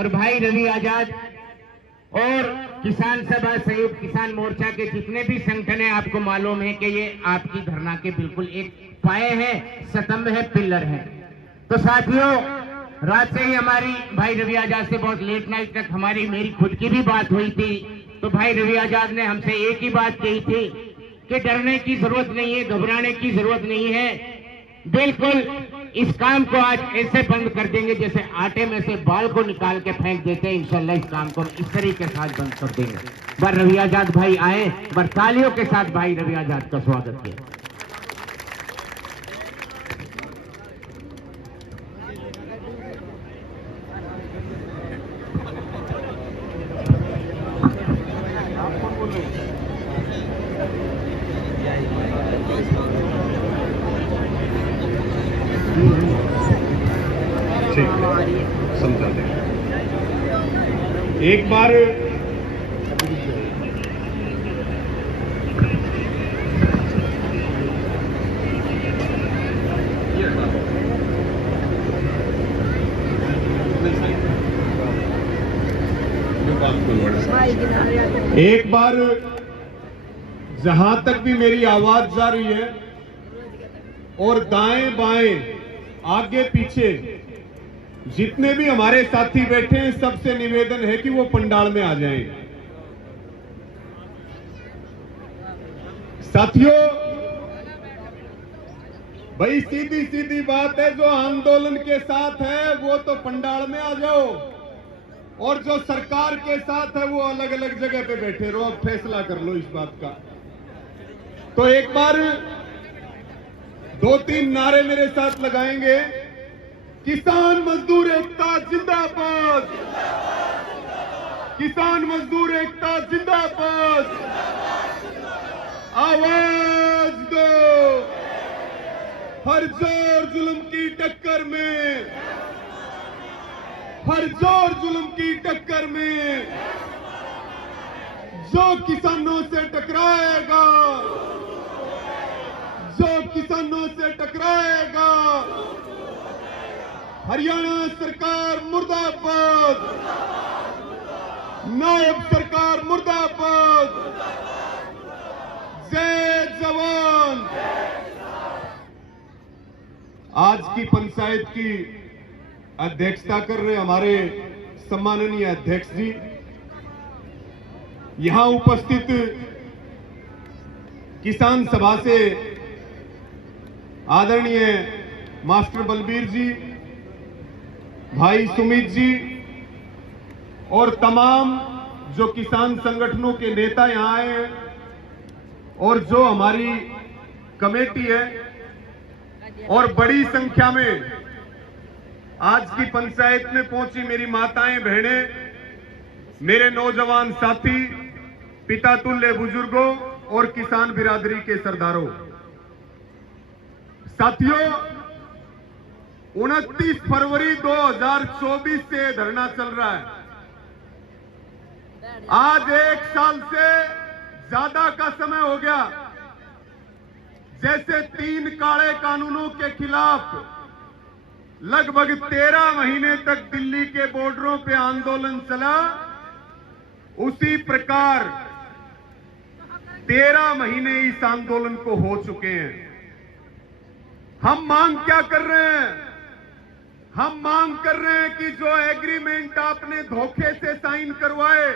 और भाई रवि आजाद और किसान सभा संयुक्त किसान मोर्चा के जितने भी संगठन है, आपको मालूम है कि ये आपकी धरना के बिल्कुल एक पाए है, स्तंभ है, पिलर है। तो साथियों, रात से ही हमारी भाई रवि आजाद से बहुत लेट नाइट तक मेरी खुद की भी बात हुई थी। तो भाई रवि आजाद ने हमसे एक ही बात कही थी कि डरने की जरूरत नहीं है, घबराने की जरूरत नहीं है, बिल्कुल इस काम को आज ऐसे बंद कर देंगे जैसे आटे में से बाल को निकाल के फेंक देते हैं। इंशाल्लाह इस काम को इस तरीके के साथ बंद कर देंगे। बार रवि आजाद भाई आए, बार तालियों के साथ भाई रवि आजाद का स्वागत किया। समझा दें। एक बार जहां तक भी मेरी आवाज जा रही है और दाएं बाएं आगे पीछे जितने भी हमारे साथी बैठे हैं, सबसे निवेदन है कि वो पंडाल में आ जाएं। साथियों, भाई सीधी सीधी बात है, जो आंदोलन के साथ है वो तो पंडाल में आ जाओ, और जो सरकार के साथ है वो अलग अलग जगह पे बैठे रहो। अब फैसला कर लो इस बात का। तो एक बार 2-3 नारे मेरे साथ लगाएंगे। किसान मजदूर एकता जिंदाबाद, किसान मजदूर एकता जिंदाबाद, आवाज दो हर जोर जुल्म की टक्कर में, हर जोर जुल्म की टक्कर में जो किसानों से टकराएगा, जो किसानों से टकराएगा, हरियाणा सरकार मुर्दाबाद, नायब सरकार मुर्दाबाद, जय जवान। आज की पंचायत की अध्यक्षता कर रहे हमारे सम्माननीय अध्यक्ष जी, यहां उपस्थित किसान सभा से आदरणीय मास्टर बलबीर जी, भाई सुमित जी और तमाम जो किसान संगठनों के नेता यहां आए हैं, और जो हमारी कमेटी है, और बड़ी संख्या में आज की पंचायत में पहुंची मेरी माताएं, बहनें, मेरे नौजवान साथी, पिता तुल्य बुजुर्गों और किसान बिरादरी के सरदारों। साथियों, 29 फरवरी 2024 से धरना चल रहा है। आज 1 साल से ज्यादा का समय हो गया। जैसे 3 काले कानूनों के खिलाफ लगभग 13 महीने तक दिल्ली के बॉर्डरों पे आंदोलन चला, उसी प्रकार 13 महीने इस आंदोलन को हो चुके हैं। हम मांग क्या कर रहे हैं? हम मांग कर रहे हैं कि जो एग्रीमेंट आपने धोखे से साइन करवाए,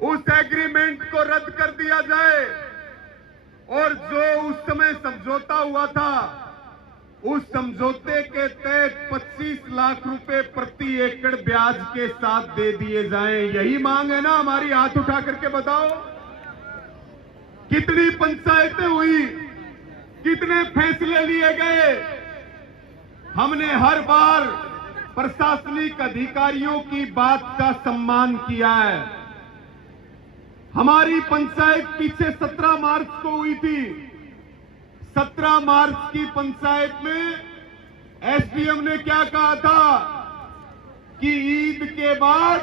उस एग्रीमेंट को रद्द कर दिया जाए, और जो उस समय समझौता हुआ था, उस समझौते के तहत 25 लाख रुपए प्रति एकड़ ब्याज के साथ दे दिए जाएं। यही मांग है ना हमारी? हाथ उठा करके बताओ। कितनी पंचायतें हुई, कितने फैसले लिए गए? हमने हर बार प्रशासनिक अधिकारियों की बात का सम्मान किया है। हमारी पंचायत पीछे 17 मार्च को हुई थी। 17 मार्च की पंचायत में एसडीएम ने क्या कहा था कि ईद के बाद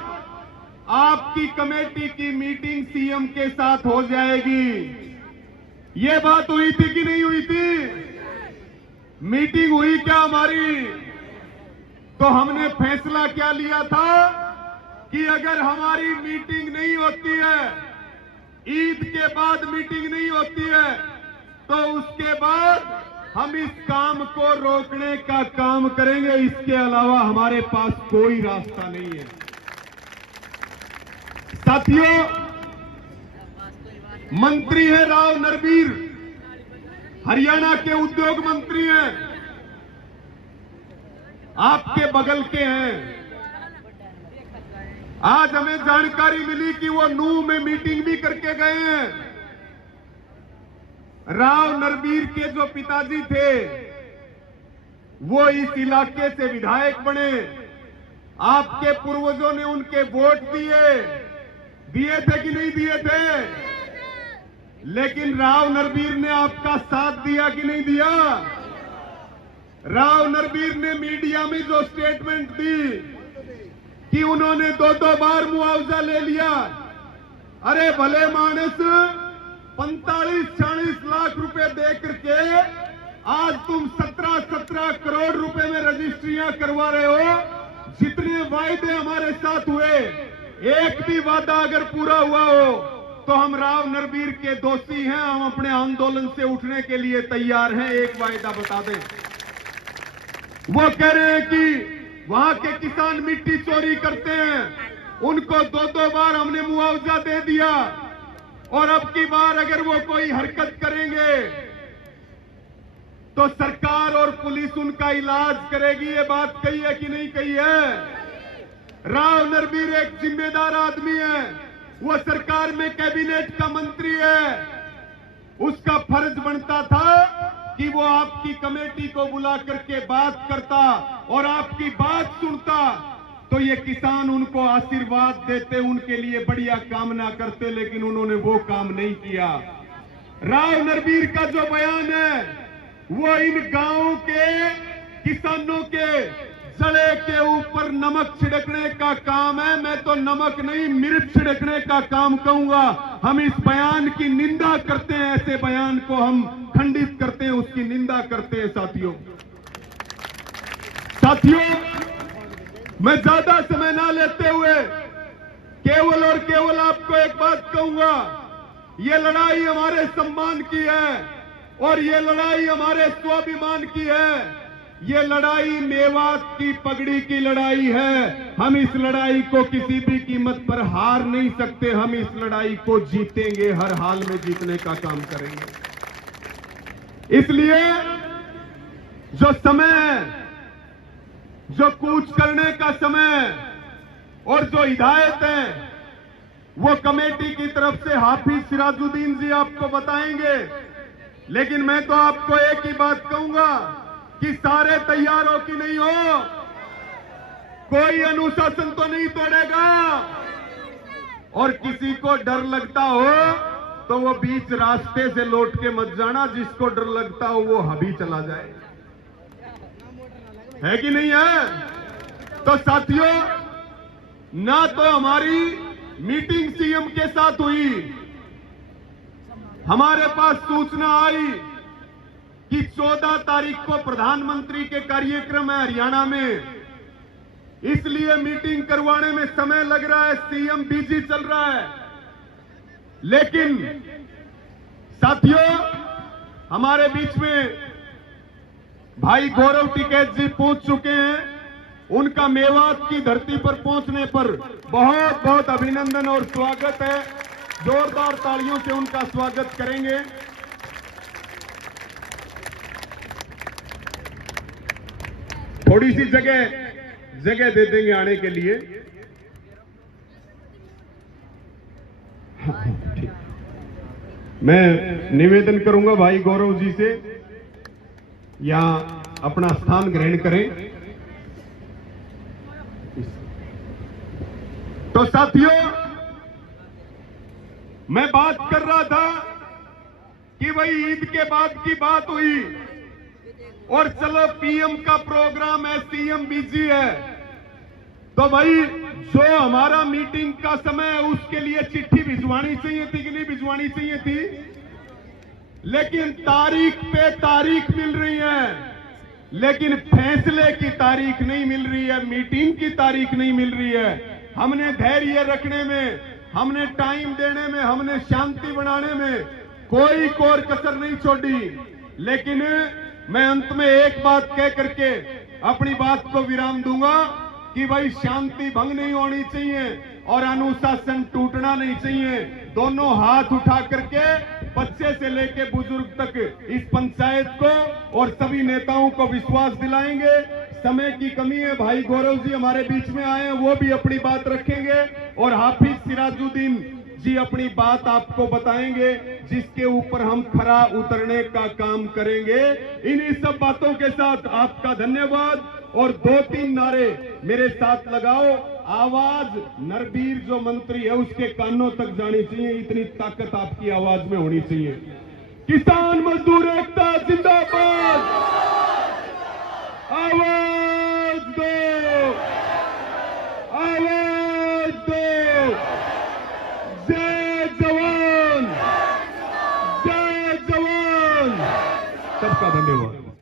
आपकी कमेटी की मीटिंग सीएम के साथ हो जाएगी। ये बात हुई थी कि नहीं हुई थी? मीटिंग हुई क्या हमारी? तो हमने फैसला क्या लिया था कि अगर हमारी मीटिंग नहीं होती है, ईद के बाद मीटिंग नहीं होती है, तो उसके बाद हम इस काम को रोकने का काम करेंगे। इसके अलावा हमारे पास कोई रास्ता नहीं है। साथियों, मंत्री है राव नरबीर, हरियाणा के उद्योग मंत्री हैं, आपके बगल के हैं। आज हमें जानकारी मिली कि वो नूह में मीटिंग भी करके गए हैं। राव नरबीर के जो पिताजी थे वो इस इलाके से विधायक बने। आपके पूर्वजों ने उनके वोट दिए थे कि नहीं दिए थे? लेकिन राव नरबीर ने आपका साथ दिया कि नहीं दिया? राव नरबीर ने मीडिया में जो स्टेटमेंट दी कि उन्होंने 2-2 बार मुआवजा ले लिया। अरे भले मानस, 45-40 लाख रुपए दे करके आज तुम 17 करोड़ रुपए में रजिस्ट्रियां करवा रहे हो। जितने वायदे हमारे साथ हुए, एक भी वादा अगर पूरा हुआ हो तो हम राव नरबीर के दोषी हैं। हम अपने आंदोलन से उठने के लिए तैयार हैं। एक वायदा बता दें। वो कह रहे हैं कि वहां के किसान मिट्टी चोरी करते हैं, उनको 2-2 बार हमने मुआवजा दे दिया, और अब की बार अगर वो कोई हरकत करेंगे तो सरकार और पुलिस उनका इलाज करेगी। ये बात कही है कि नहीं कही है? राव नरबीर एक जिम्मेदार आदमी है, वो सरकार में कैबिनेट का मंत्री है। उसका फर्ज बनता था कि वो आपकी कमेटी को बुला करके बात करता और आपकी बात सुनता, तो ये किसान उनको आशीर्वाद देते, उनके लिए बढ़िया कामना करते, लेकिन उन्होंने वो काम नहीं किया। राव नरबीर का जो बयान है वो इन गांवों के किसानों के जड़े के ऊपर नमक छिड़कने का काम है। मैं तो नमक नहीं, मिर्च छिड़कने का काम कहूंगा। हम इस बयान की निंदा करते हैं, ऐसे बयान को हम खंडित करते हैं, उसकी निंदा करते हैं। साथियों, मैं ज्यादा समय ना लेते हुए केवल और केवल आपको एक बात कहूंगा, ये लड़ाई हमारे सम्मान की है और ये लड़ाई हमारे स्वाभिमान की है। ये लड़ाई मेवात की पगड़ी की लड़ाई है। हम इस लड़ाई को किसी भी कीमत पर हार नहीं सकते। हम इस लड़ाई को जीतेंगे, हर हाल में जीतने का काम करेंगे। इसलिए जो समय है, जो कूच करने का समय और जो हिदायत है, वो कमेटी की तरफ से हाफिज सिराजुद्दीन जी आपको बताएंगे। लेकिन मैं तो आपको एक ही बात कहूंगा कि सारे तैयार हो कि नहीं हो? कोई अनुशासन तो नहीं तोड़ेगा। और किसी को डर लगता हो तो वो बीच रास्ते से लौट के मत जाना। जिसको डर लगता हो वो अभी चला जाए, है कि नहीं है? तो साथियों, ना तो हमारी मीटिंग सीएम के साथ हुई, हमारे पास सूचना आई कि 14 तारीख को प्रधानमंत्री के कार्यक्रम है हरियाणा में, इसलिए मीटिंग करवाने में समय लग रहा है, सीएम बिजी चल रहा है। लेकिन साथियों, हमारे बीच में भाई गौरव टिकैत जी पहुंच चुके हैं। उनका मेवात की धरती पर पहुंचने पर बहुत बहुत अभिनंदन और स्वागत है। जोरदार तालियों से उनका स्वागत करेंगे। थोड़ी सी जगह दे देंगे आने के लिए। मैं निवेदन करूंगा भाई गौरव जी से यहां अपना स्थान ग्रहण करें। तो साथियों, मैं बात कर रहा था कि भाई ईद के बाद की बात हुई और चलो पीएम का प्रोग्राम है, सीएम बिजी है, तो भाई जो हमारा मीटिंग का समय है उसके लिए चिट्ठी भिजवानी चाहिए थी कि नहीं भिजवानी चाहिए थी? लेकिन तारीख पे तारीख मिल रही है, लेकिन फैसले की तारीख नहीं मिल रही है, मीटिंग की तारीख नहीं मिल रही है। हमने धैर्य रखने में, हमने टाइम देने में, हमने शांति बनाने में कोई कोर कसर नहीं छोड़ी। लेकिन मैं अंत में एक बात कह करके अपनी बात को विराम दूंगा कि भाई शांति भंग नहीं होनी चाहिए और अनुशासन टूटना नहीं चाहिए। दोनों हाथ उठा करके बच्चे से लेके बुजुर्ग तक इस पंचायत को और सभी नेताओं को विश्वास दिलाएंगे। समय की कमी है, भाई गौरव जी हमारे बीच में आए हैं, वो भी अपनी बात रखेंगे और हाफिज सिराजुद्दीन जी अपनी बात आपको बताएंगे, जिसके ऊपर हम खरा उतरने का काम करेंगे। इन्हीं सब बातों के साथ आपका धन्यवाद और 2-3 नारे मेरे साथ लगाओ। आवाज नरबीर जो मंत्री है उसके कानों तक जानी चाहिए, इतनी ताकत आपकी आवाज में होनी चाहिए। किसान मजदूर एकता जिंदाबाद, आवाज दो, आवाज दो। जय जवान, जय जवान। सबका धन्यवाद।